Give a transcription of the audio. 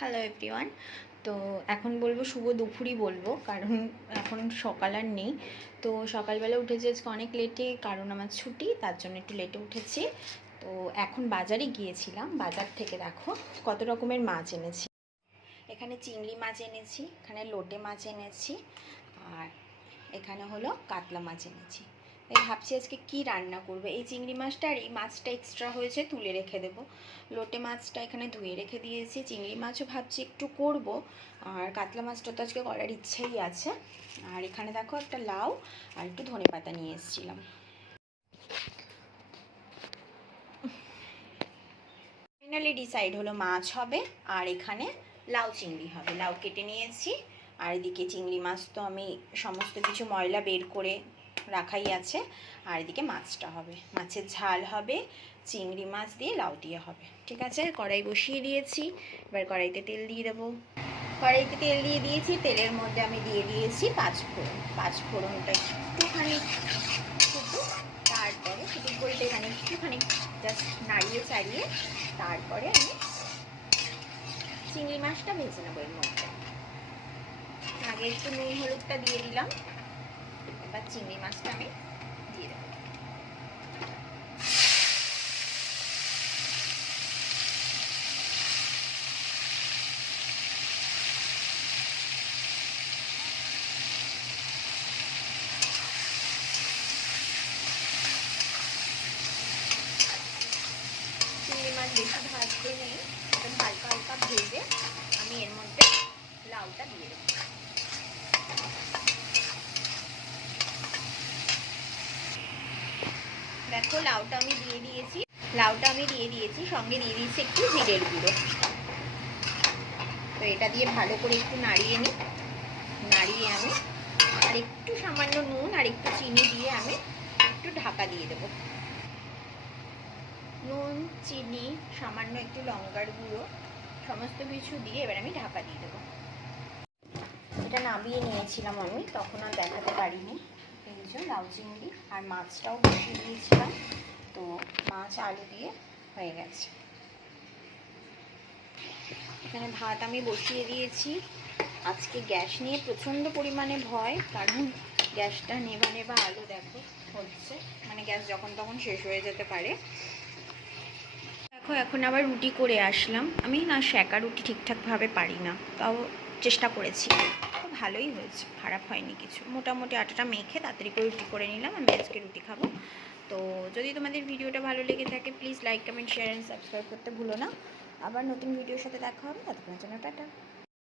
Hello everyone. তো এখন বলবো শুভ দুপুরই বলবো, কারণ এখন সকাল আর নেই। তো সকালবেলা উঠেছি আজকে অনেক লেটে, কারণ আমার ছুটি, তার জন্য একটু লেটে উঠেছি। তো এখন বাজারে গিয়েছিলাম, বাজার থেকে দেখো কত রকমের মাছ এনেছি। এখানে চিংড়ি মাছ এনেছি, এখানে লোটে মাছ এনেছি, আর এখানে হলো কাতলা মাছ এনেছি। এই ভাবছি আজকে কি রান্না করবো। এই চিংড়ি মাছটা আর এই মাছটা এক্সট্রা হয়েছে, তুলে রেখে দেবো। লোটে মাছটা এখানে ধুয়ে রেখে দিয়েছি, চিংড়ি মাছও ভাবছি একটু করব, আর কাতলা মাছটা তো আজকে করার ইচ্ছেই আছে। আর এখানে দেখো একটা লাউ আর একটু ধনেপাতা নিয়ে এসেছিলাম। ফাইনালি ডিসাইড হলো মাছ হবে, আর এখানে লাউ চিংড়ি হবে। লাউ কেটে নিয়েছি, আর এদিকে চিংড়ি মাছ তো আমি সমস্ত কিছু ময়লা বের করে রাখাই আছে। আর এদিকে মাছটা হবে, মাছের ঝাল হবে, চিংড়ি মাছ দিয়ে লাউ দিয়ে হবে। ঠিক আছে, কড়াই বসিয়ে দিয়েছি, এবার কড়াইতে তেল দিয়ে দেবো। কড়াইতে তেল দিয়ে দিয়েছি, তেলের মধ্যে আমি দিয়ে দিয়েছি পাঁচফোড়ন। পাঁচফোড়নটা একটুখানি ফুটুক, তারপরে ফুটুক বলতে এখানে একটুখানি জাস্ট নাড়িয়ে চাড়িয়ে তারপরে আমি চিংড়ি মাছটা ভেজে নেবো। এর মধ্যে আগে একটু নুন হলুদটা দিয়ে দিলাম, এবার চিংড়ি মাছটা আমি দিয়ে দেবো। চিংড়ি মাছ বেশি ভাজতে নেই, একদম হালকা হালকা ভেজে আমি এর মধ্যে লাউটা দিয়ে দেবো। দেখো লাউটা আমি দিয়ে দিয়েছি, সঙ্গে দিয়ে দিয়েছি একটু জিরের গুঁড়ো। তো এটা দিয়ে ভালো করে একটু নাড়িয়ে নিই, নাড়িয়ে আমি আর একটু সামান্য নুন আর একটু চিনি দিয়ে আমি একটু ঢাকা দিয়ে দেবো। নুন, চিনি, সামান্য একটু লঙ্কার গুঁড়ো, সমস্ত কিছু দিয়ে এবার আমি ঢাকা দিয়ে দেবো। এটা নামিয়ে নিয়েছিলাম আমি, তখন আর দেখাতে পারিনি। এই যে লাউ চিংড়ি আর মাছটাও বসিয়ে দিয়েছিলাম, তো মাছ আলু দিয়ে হয়ে গেছে। এখানে ভাত আমি বসিয়ে দিয়েছি। আজকে গ্যাস নিয়ে প্রচণ্ড পরিমাণে ভয়, কারণ গ্যাসটা নেভা নেভা আলো দেখো হচ্ছে, মানে গ্যাস যখন তখন শেষ হয়ে যেতে পারে। দেখো এখন আবার রুটি করে আসলাম। আমি না সেঁকা রুটি ঠিকঠাকভাবে পারি না, তাও চেষ্টা করেছি, তো ভালোই হয়েছে, খারাপ হয়নি কিছু। মোটামুটি আটাটা মেখে তাড়াতাড়ি করে রুটি করে নিলাম। আমি আজকে রুটি খাবো। তো যদি তোমাদের ভিডিওটা ভালো লেগে থাকে please like, comment, share and subscribe করতে ভুলো না। আবার নতুন ভিডিওর সাথে দেখা হবে, ততক্ষণের জন্য টাটা।